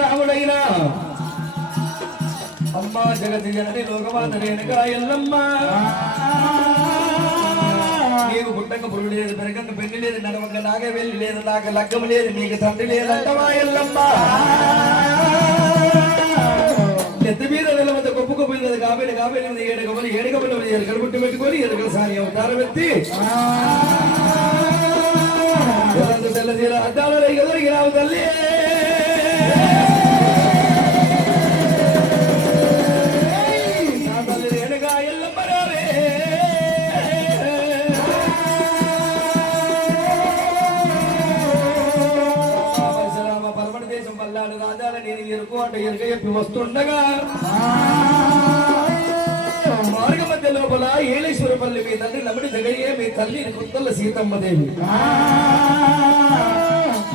రాముడైనా అమ్మా జగతి జనని లోకమాత రేణుకా ఎల్లమ్మ నీకు పుట్టక పురుడు లేదు పెరగక పెళ్లి లేదు నడవక నాగే వెళ్ళి లేదు నాకు లగ్గం లేదు నీకు తండ్రి లేదంటవా ఎల్లమ్మ ఎత్తి మీద నిలబడి గొప్ప గొప్ప కాబేలి కాబేలి ఏడుగమని ఏడుగమని ఎలుకలు పుట్టి పెట్టుకొని ఎలుకల సాని అవతారం ఎత్తి తెల్ల తీర అద్దాలు ఎదురికి రావు తల్లి చెప్పి వస్తుండగా మార్గ మధ్య లోపల ఏలేశ్వరపల్లి మీ తండ్రి లమిడి జగయ్యే మీ తల్లి కొత్తల సీతమ్మదేవి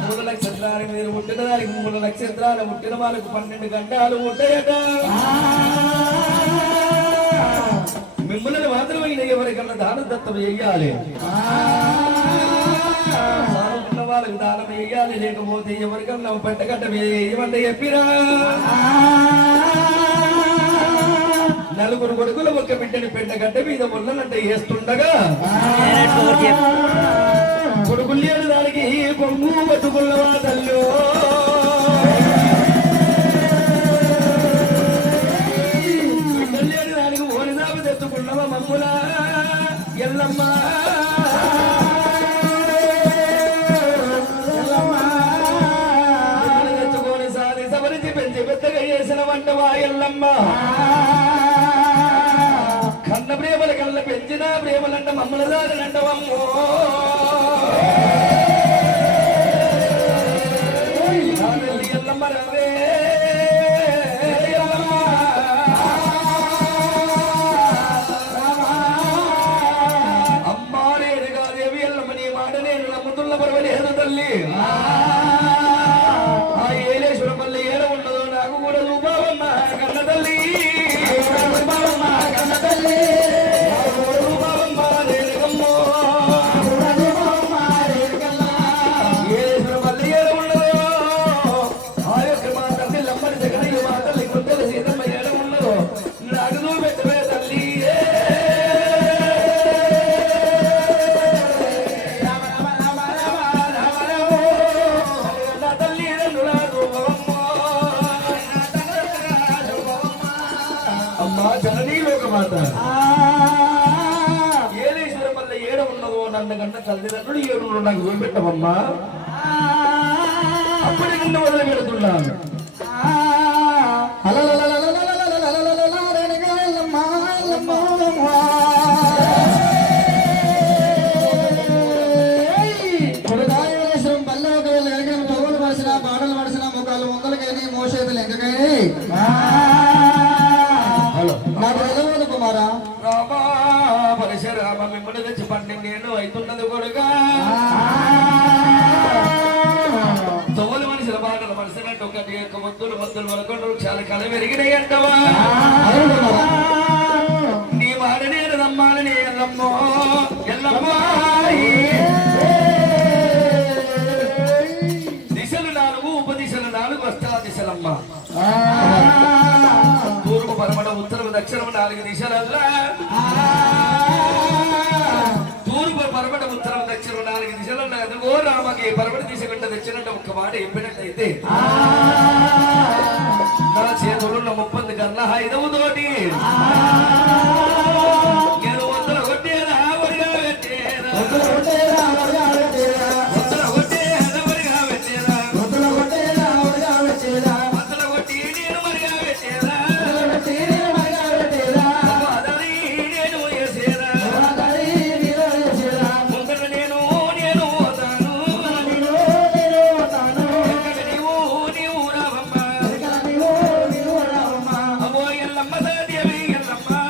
3 నక్షత్రాల మీద పుట్టిన దానికి 3 నక్షత్రాలు పుట్టిన వాళ్ళకు 12 గంటలు ఉంటాయట మిమ్మల్ని మాత్రమే ఎవరికన్నా దాన దత్తం చెయ్యాలి వాళ్ళకి దానం వేయాలి లేకపోతే ఎవరికన్నా పెట్టగట్ట ఏమంటే చెప్పిరా నలుగురు కొడుకులు ఒక్క బిడ్డని పెట్టగట్ట మీద ముళ్ళనంటే వేస్తుండగా కొడుకులు లేని దానికి పొంగు పట్టుకున్నవా తల్లు బిడ్డలు లేని దానికి ఓనిదాపు తెచ్చుకున్నవా మమ్ముల ఎల్లమ్మ ఎల్లమ్మ కన్న ప్రేమల కళ్ళ పెంచిన ప్రేమలంట మమ్మల దారినంటవమ్మో ఎల్లమ్మ రవే అమ్మా నేరుగా దేవి ఎల్లమ్మ నీ మాట నేను నమ్ముతున్న పర్వాలేదు తల్లి ఆ ఏలేశ్వరపల్లి ఏడ ఉండదు నాకు కూడా రూపావమ్మ కన్న తల్లి కన్న తల్లి రూపావమ్మ రేణుకమ్మో ఏలేశ్వరపల్లి ఏడ ఉండదు ఆ యొక్క మా తల్లి లమ్మడి జగనయ్య మా తల్లి కొత్తల సీతమ్మ ఏడ ఉండదు నాకు చూపెట్టవే తల్లి ఏలేశ్వరపల్లి ఏడ ఉన్నదో నన్ను గంట తల్లిదండ్రులు ఏడు నాకు చూపెట్టమమ్మా అప్పుడే నిన్ను వదిలి పెడుతున్నాను పాటలు పడిసిన ముఖాలు వందలకైనా మోసేతులు ఎంకకై కుమారా రామా పరశురామ మిమ్మల్ని తెచ్చి 12 అవుతున్నది కొడుగా తోలు మనుషుల మాటలు మనసునంటే ఒకటి యొక్క ముద్దులు మనకుండా చాలా కళ పెరిగినాయి అంటవా నీ మాట నేను నమ్మాలని ఎల్లమ్మో ఎల్లమ్మా దిశలు 4 ఉపదిశలు 4 అష్టాదిశలమ్మ తూర్పు పరమడ ఉత్తరం దక్షిణం 4 దిశలల్లా తూర్పు పరమడ ఉత్తరం దక్షిణం 4 దిశలన్నా ఓ రామకి పరమడ దిశ కంటే దక్షిణంటే ఒక్క మాట చెప్పినట్టయితే నా చేతులున్న 30 గన్న 5వ తోటి నేను వందల కొట్టేదా వరిగా పెట్టేదా ఎల్లమ్మ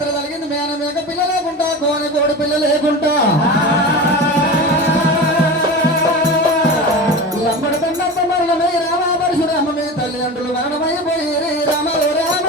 జాతర జరిగింది మేన మేక పిల్ల లేకుండా కోని కోడి పిల్ల లేకుండా లమ్మడి తండ్రి మరణమై రామ పరశురామమే తల్లిదండ్రులు మరణమైపోయి రామ రామ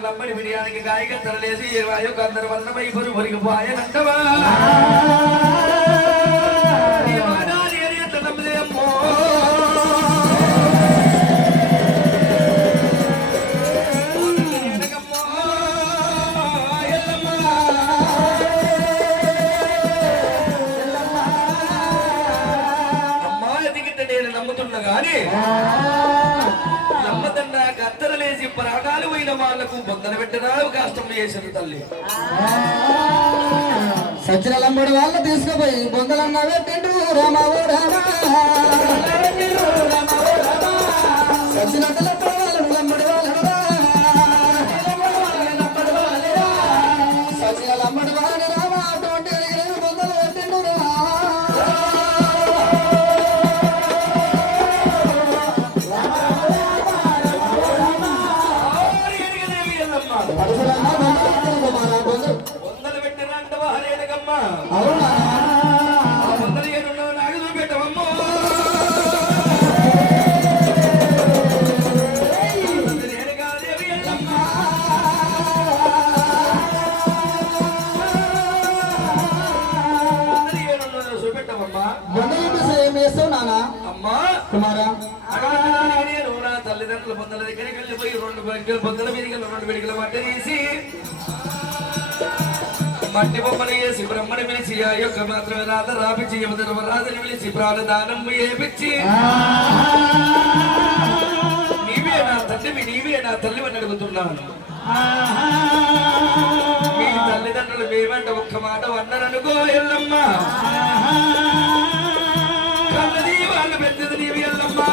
లమ్మడి బిర్యానీకి గాయక తరలేసి యొక్క అందరు వన్నమై పొరికి పోయనంటవా నేను నమ్ముతున్నా గాని నమ్మతండా కత్తరలేసి ప్రాణాలు పోయిన వాళ్లకు బొందన పెట్టడాలు కష్టం చేసిన తల్లి సచిన లమ్మడి వాళ్ళు తీసుకుపోయి బొందలన్న పెట్టిండు రామావో రామా సచిన లమ్మడి వాళ్ళు సచిన లమ్మడి వాళ్ళు రామా అటువంటి బొందలు పెట్టిండు బొందలు పెట్టినంటవా హరేనకమ్మా బొందలు ఏడున్నా నాకు చూపెట్టవమ్మో చూపెట్టవమ్మా నానా అమ్మా కుమారా నేను నా తల్లిదండ్రుల బొందల దగ్గరికి వెళ్ళిపోయి రెండు బొందల మీదకి రెండు పిడికల మట్ట తీసి మట్టి బొమ్మలు వేసి బ్రహ్మని పిలిచి ఆ యొక్క మాత్రమే రాత రాపించి యమధర్మరాజుని పిలిచి ప్రాణదానం ఏపించి నీవే నా తండ్రివి నీవే నా తల్లివని అడుగుతున్నాను మీ తల్లిదండ్రులు మేమంటే ఒక్క మాట అన్నారనుకో ఎల్లమ్మా కన్నది వాళ్ళు పెద్దది నీవి ఎల్లమ్మా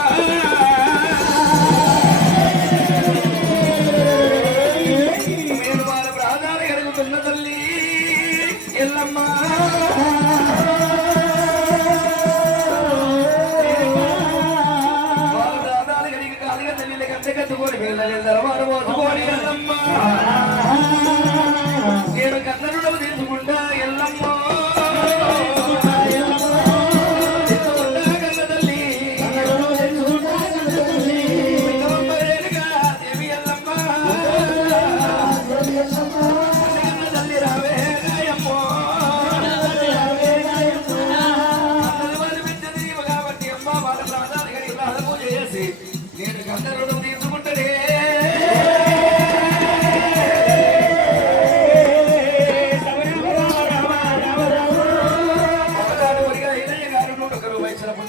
నేను వాళ్ళ ప్రాణాలు కలుగుతున్న తల్లి ఎల్లమ్మా వాళ్ళ ప్రాణాలు కలిగి కాలుగా తల్లి కంటే కట్టుకొని వెళ్ళలేదు తర్వాత మోసుకొని ఎల్లమ్మా నేను కన్నరుడు తీసుకుంటా ఎల్లమ్మా నేను కన్నరుడు తీసుకుంటానే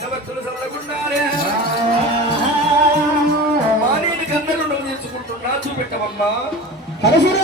భక్తులు చదవకుండానే నేను కన్నరుడు తీసుకుంటున్నా చూపెట్టమమ్మా పరశురామ